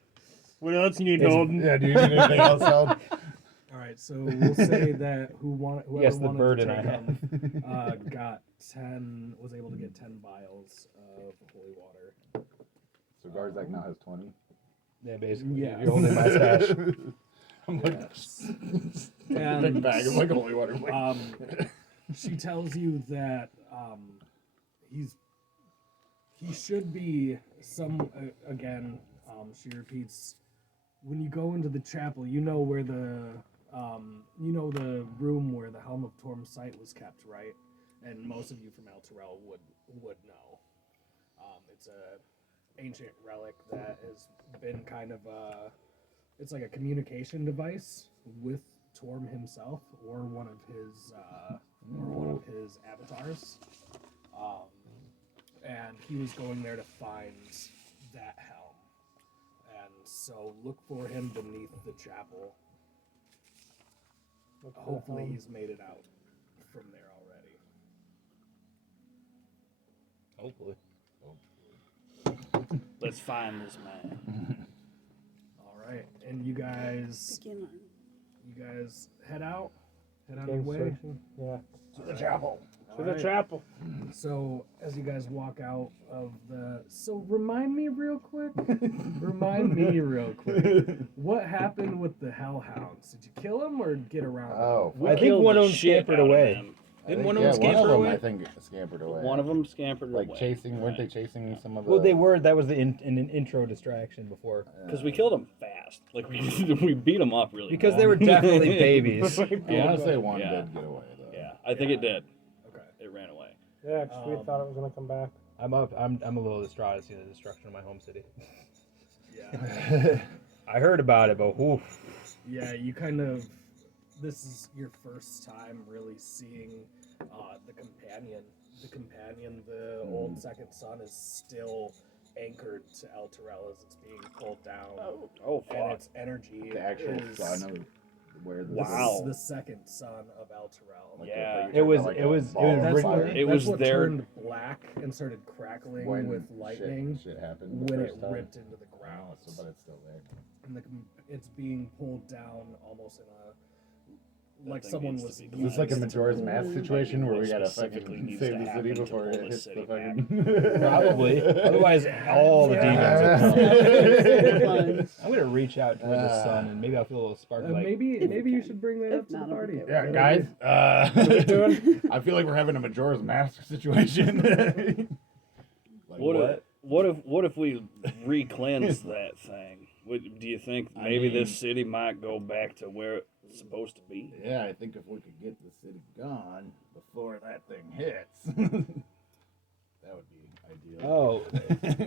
What else you need, Holden? Yeah. Do you need anything else, Held? All right, so we'll say that whoever Yes, the wanted burden to I take have. got 10, was able to get 10 vials of holy water. So Garzak now has 20. Yeah, basically. Yeah. You're holding my stash. I'm like, big And bag of like holy water. she tells you that he should be again. She repeats, when you go into the chapel, you know where the room where the Helm of Torm's site was kept, right? And most of you from El Terrell would know. It's a ancient relic that has been kind of it's like a communication device with Torm himself or one of his avatars. And he was going there to find that helm. And So look for him beneath the chapel. Look for Hopefully him. he's made it out from there already. Hopefully. Let's find this man. All right, and you guys head out. Head on your Game way. searching. Yeah. To the chapel. To the Alright. chapel. So as you guys walk out of the, remind me real quick. What happened with the hellhounds? Did you kill them or get around? them? Oh, We I think killed one the of them shit scampered out of away. them. Didn't I one think- of them yeah, scamper one of away? them, I think, scampered away. One of them scampered like away. chasing, weren't they chasing some of the? Well, they were. That was an intro distraction before. Because we killed them fast. Like we beat them up really. Because bad. they were definitely babies. I want to say one Yeah. did get away though. Yeah, I think it did. Okay. It ran away. Yeah, 'cause we thought it was gonna come back. I'm a little distraught to see the destruction of my home city. Yeah. I heard about it, but oof. Yeah, you kind of. This is your first time really seeing the companion. The old second son, is still anchored to El Terrell as it's being pulled down. Oh And fuck. its energy The actual is son of where the Wow. the second son of El Terrell. like Yeah. like It was- like it a was- ball it was of That's originally- what, fire. It that's was what their- turned black and started crackling with lightning Shit happened the when it first time. ripped into the Oh, ground. so but it's still there. And it's being pulled down almost in a like thing someone needs was. to be Is this like a used to Majora's pull- Mask situation where we gotta Specifically fucking needs save to the happen city to before pull it the hits city the back. fucking Probably. Otherwise, all the Yeah. demons. Fun. I'm gonna reach out towards the sun, and maybe I'll feel a little spark. Like, maybe you should bring that If up to the not, I'll party. be Yeah, okay. guys. What are we doing? I feel like we're having a Majora's Mask situation. Like, What if we re-cleanse that thing? Do you think I maybe mean- this city might go back to where it's supposed to be? Yeah, I think if we could get the city gone before that thing hits, that would be ideal. oh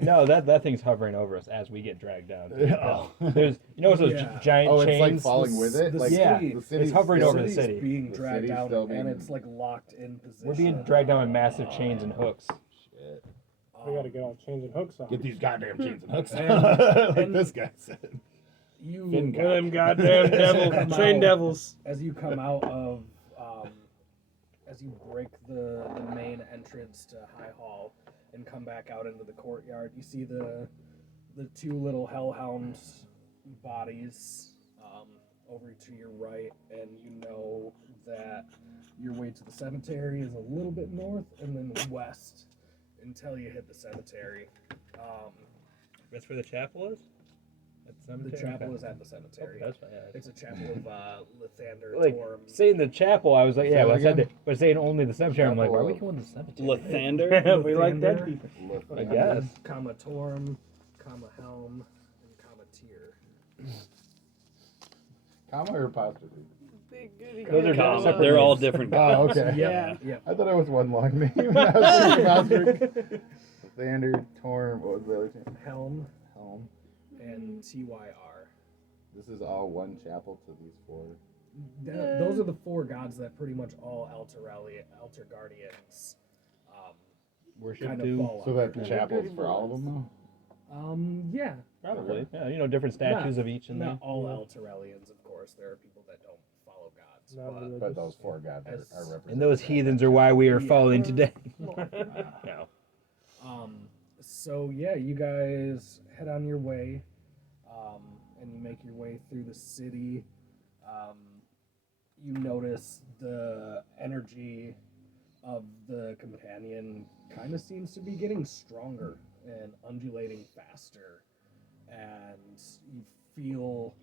no, that thing's hovering over us as we get dragged down. Oh. There's those Yeah. giant Oh, it's like chains. falling with it. the Like yeah, city- the city's it's hovering still- over the city's city. being The dragged city's down, still and being- it's like locked in position. We're being dragged down with massive chains and hooks. Shit. We gotta get all chains and hooks on. Get these goddamn chains and hooks. And- like and- this guy said. You Fin One of them cock. goddamn devil Come train out. devils. as you come out of as you break the main entrance to High Hall and come back out into the courtyard, you see the two little hellhound bodies over to your right, and you know that your way to the cemetery is a little bit north and then west until you hit the cemetery. That's where the chapel is. At The chapel is at the cemetery. That's fine. Yeah. It's a chapel of Lathander Like Torm. saying the chapel, I was like, Say yeah, that well, I said again? that, but saying only the cemetery, I'm like, why are we Chapel going to the cemetery? Lathander? We like dead Lathander. people. I guess. Comma Torm, comma Helm, and comma Tyr. Comma or apostrophe? Big goody. Those are Comma. separate They're all names. different. Oh, okay. Yeah, yeah. I thought it was one long name. I was thinking apostrophe. Thander, Torm, what was the other thing? Helm Helm. and Tyr. This is all one chapel to these four. Those are the four gods that pretty much all Alter Guardians Worship kind of too. fall So under. that the chapel's for all of them, though? Yeah. Probably. Yeah, you know, different statues of each in there. Not all Alterellians, of course. There are people that don't follow gods. Not but religious. But those four gods As- are represented. And those heathens are why we are falling today. no. So yeah, you guys head on your way, and you make your way through the city. You notice the energy of the companion kind of seems to be getting stronger and undulating faster, and you feel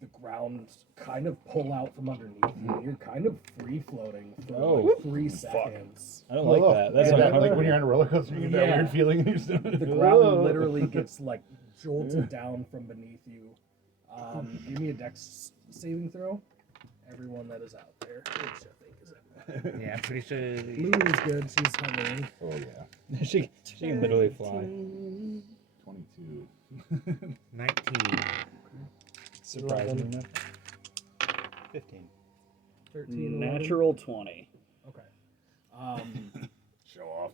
the ground kind of pull out from underneath you. You're kind of free floating for Oh, 3 seconds. I don't like that. That's Yeah, that, like uncomfortable. when you're on a roller coaster, you get that Yeah. weird feeling. The ground literally gets like jolted down from beneath you. Give me a dex saving throw. Everyone that is out there, which I think is everyone. Yeah, I'm pretty sure. Lulu's good. She's hovering. Oh, yeah. she can literally fly. 22. 19. Surprisingly enough. 15. 13. 11. Natural 20. Okay. show off.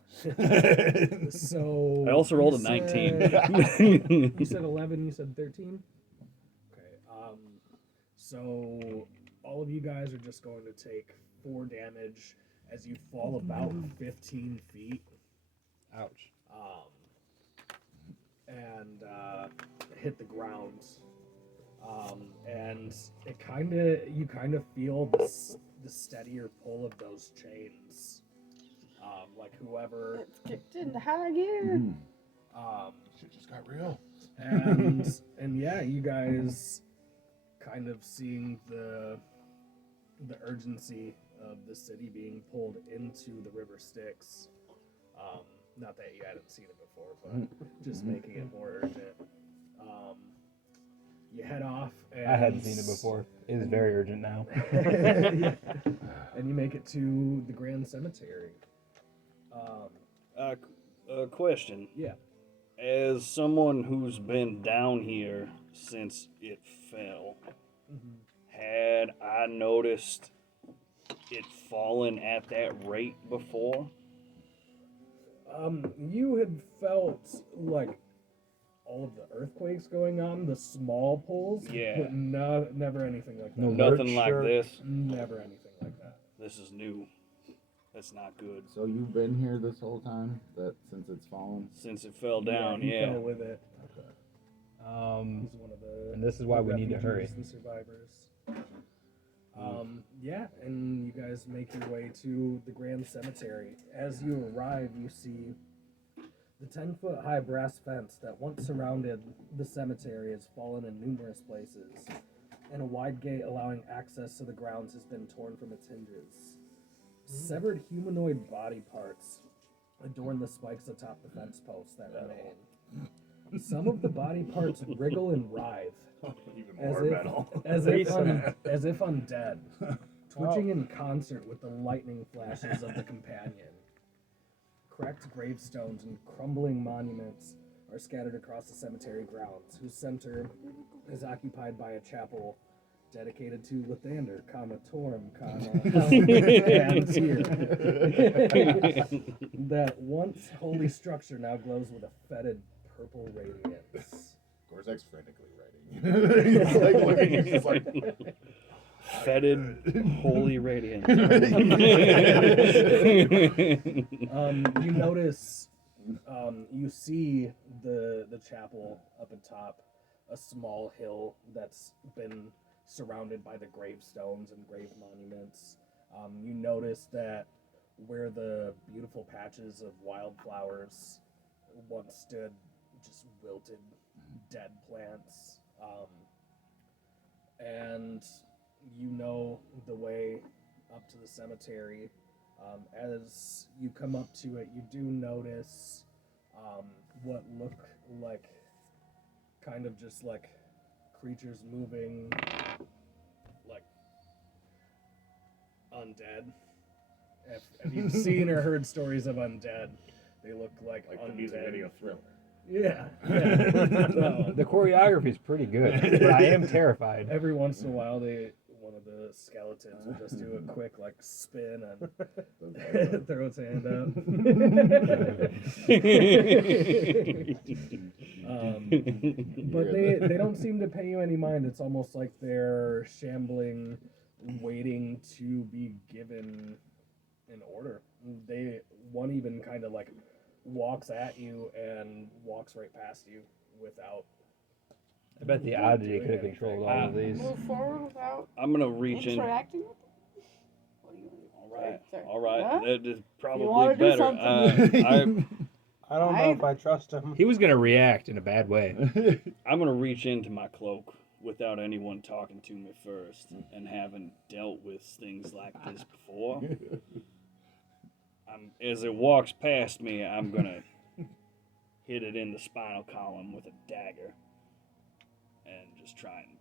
So I also rolled you a 19. said- You said 11. You said 13. Okay. So all of you guys are just going to take 4 damage as you fall about 15 feet. Ouch. And hit the ground. And you kind of feel the steadier pull of those chains. Like whoever. It's kicked into high gear. Shit just got real. And yeah, you guys kind of seeing the urgency of the city being pulled into the river Styx. Not that you hadn't seen it before, but just making it more urgent. You head off. And I hadn't seen it before. It is very urgent now. Yeah. And you make it to the Grand Cemetery. Question. Yeah. As someone who's been down here since it fell, had I noticed it fallen at that rate before? You had felt like all of the earthquakes going on, the small pulls, Yeah. but never anything like that. No Nothing like sure. this. Never anything like that. This is new. That's not good. So you've been here this whole time, since it's fallen? Since it fell down, He yeah. fell with it. He's one of the. And this is why we need to hurry. refugees and survivors. Yeah, and you guys make your way to the Grand Cemetery. As you arrive, you see the 10-foot high brass fence that once surrounded the cemetery has fallen in numerous places, and a wide gate allowing access to the grounds has been torn from its hinges. Severed humanoid body parts adorn the spikes atop the fence posts that remain. Some of the body parts wriggle and writhe, Even as more if, metal. as if undead, twitching in concert with the lightning flashes of the companion. Cracked gravestones and crumbling monuments are scattered across the cemetery grounds, whose center is occupied by a chapel dedicated to Lathander, Torm, and Tyr. That once holy structure now glows with a fetid purple radiance. Gorzak's frantically writing. He's like looking, he's just like. Fetid, holy radiance. You notice, you see the chapel up atop a small hill that's been surrounded by the gravestones and grave monuments. You notice that where the beautiful patches of wildflowers once stood, just wilted, dead plants. And you know the way up to the cemetery. As you come up to it, you do notice what look like kind of just like creatures moving, like undead. If you've seen or heard stories of undead, they look like Like undead. the music video Thriller. Yeah. The choreography is pretty good, but I am terrified. Every once in a while, one of the skeletons will just do a quick like spin and throw its hand up. But they don't seem to pay you any mind. It's almost like they're shambling, waiting to be given an order. One even kind of like walks at you and walks right past you without. I bet the oddity could have controlled all of these. Move forward without I'm gonna reach in. interacting with them? What do you want to do? All right. Huh? That is You probably wanna do better. something? I don't know if I trust him. He was gonna react in a bad way. I'm gonna reach into my cloak without anyone talking to me first, and having dealt with things like this before. As it walks past me, I'm gonna hit it in the spinal column with a dagger, and just try and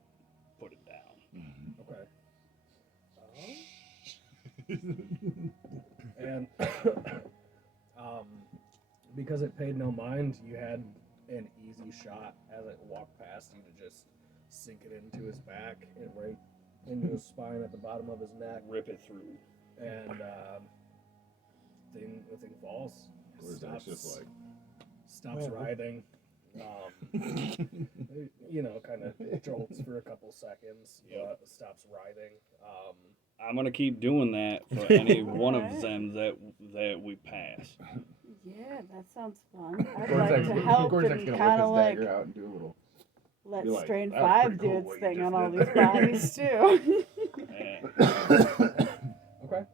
put it down. Okay. And because it paid no mind, you had an easy shot as it walked past you to just sink it into his back and right into his spine at the bottom of his neck. Rip it through. And the thing falls. Gorzak's just like, Stops writhing. Kind of jolts for a couple seconds, but stops writhing. I'm gonna keep doing that for any one of them that we pass. Yeah, that sounds fun. I'd like to help Gorzak's and gonna kind whip of his like dagger out and do a little. let Be like, Strain "That was 5 pretty do cool its what you thing just on all did these there." bodies too. Okay.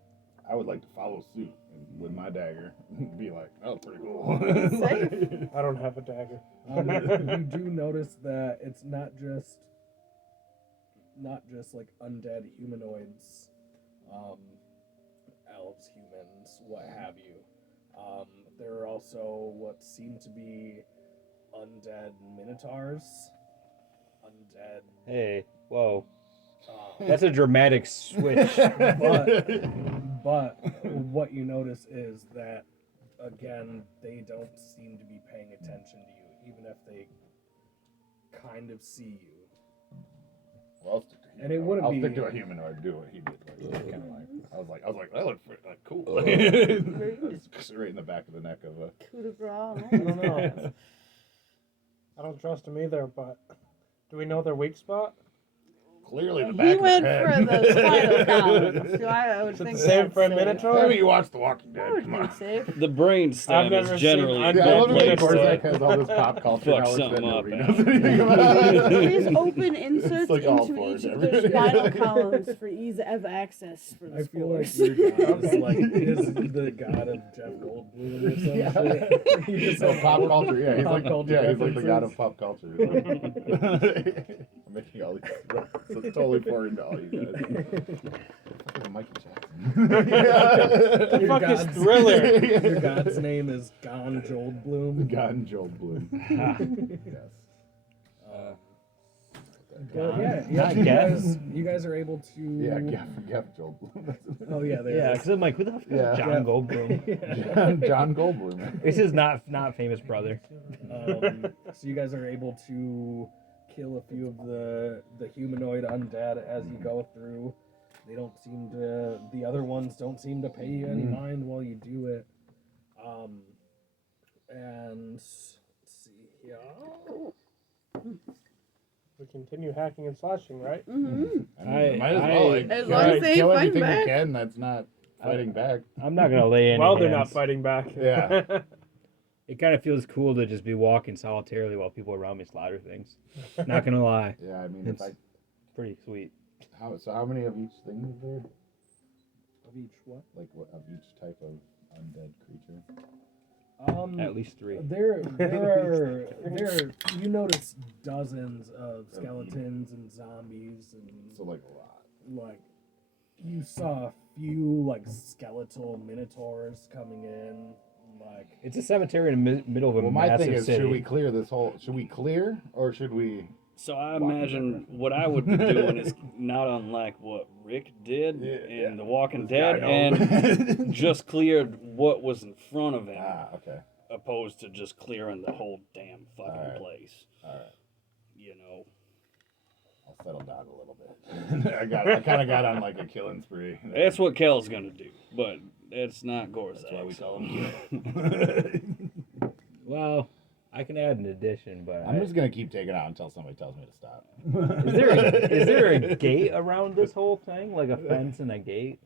I would like to follow suit and with my dagger and be like, "That was pretty cool." Safe. I don't have a dagger. You do notice that it's not just like undead humanoids, elves, humans, what have you. There are also what seem to be undead minotaurs, undead. Hey, whoa. Um, That's a dramatic switch. but what you notice is that again they don't seem to be paying attention to you, even if they kind of see you. Well, I'll stick to And it wouldn't I'll be- stick to a humanoid and do what he did. Like, kind of like I was like, that looked cool. That's right in the back of the neck of a. Coup de grace. I don't know. I don't trust him either, but do we know their weak spot? Clearly, the He back went of for the head. the spinal column, so I would Is it think the same that's for a safe. minotaur? Maybe you watched The Walking I Dead. would Come on. think safe. The brain I've stem never is seen generally a undead I good love the way place Gorzak to has all this pop culture fuck knowledge that something up, nobody man. knows anything about. Please open inserts like all into for each it, of their everybody. spinal columns for ease of access for the I feel like spores. your god is the god of Jeff Goldblum or some shit. You just So have pop all culture, yeah, he's pop like, culture he's like the god of references. pop culture. I'm making all these, so it's totally foreign to all you guys. Fucking Mikey Jackson. The Your fuck is god's- Thriller? Your god's name is Gon Joldblum. God and Joel Bloom. Yes. But yeah, Not you Geff. guys are able to. Yeah, Geff Joel Bloom. Oh yeah, there. Yeah, it because I'm like, who the fuck is Yeah. John Goldblum? John Goldblum. This is not famous brother. So you guys are able to kill a few of the humanoid undead as you go through. They don't seem to. The other ones don't seem to pay you any mind while you do it. And let's see here. We continue hacking and slashing, right? Mm-hmm. I might as well. Like, As kill- long as they kill fight anything back. we can that's not fighting back. I'm not gonna lay any Well, they're not hands. fighting back. Yeah. It kind of feels cool to just be walking solitarily while people around me slaughter things. Not gonna lie, Yeah, I mean, if it's pretty sweet. how many of each thing is there? Of each what? Like, what of each type of undead creature? At least 3. There are you notice dozens of skeletons and zombies and So, like, a lot. like you saw a few like skeletal minotaurs coming in, like It's a cemetery in the middle of a Well, my massive thing is, city. should we clear this whole? Should we clear or should we? So I Walking imagine Dead what I would be doing is not unlike what Rick did Yeah, in The Walking Yeah, I Dead, know. and just cleared what was in front of him, Okay. opposed to just clearing the whole damn fucking Alright. place. All right. You know, I'll settle down a little bit. I kind of got on like a killing spree. that's what Kel's gonna do, but it's not Gorzak. That's why we call so. him Kill. Well, I can add an addition, but I'm just gonna keep taking it out until somebody tells me to stop. is there a gate around this whole thing, like a fence and a gate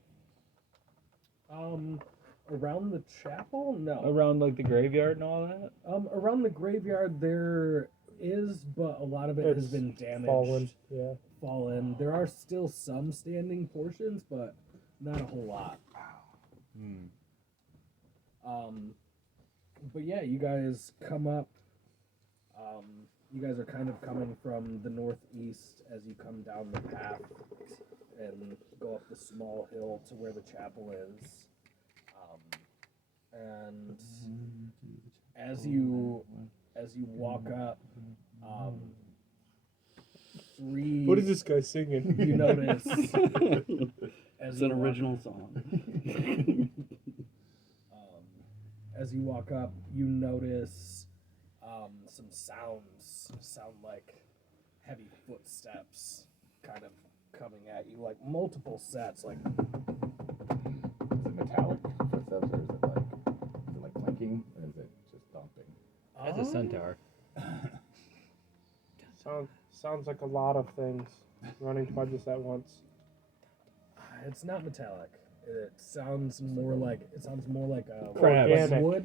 around the chapel? No. around like the graveyard and all that? Around the graveyard there is, but a lot of it has It's been damaged. Fallen. Yeah. Fallen. There are still some standing portions, but not a whole lot. But yeah, you guys come up. You guys are kind of coming from the northeast as you come down the path and go up the small hill to where the chapel is. And as you walk up, three. What is this guy singing? You notice as It's you an walk- original song. As you walk up, you notice some sounds sound like heavy footsteps kind of coming at you, like multiple sets, like it metallic footsteps, or is it like clinking, or is it just thumping? That's a centaur. Sounds like a lot of things running towards us at once. It's not metallic. It sounds more like a Crabs. wood.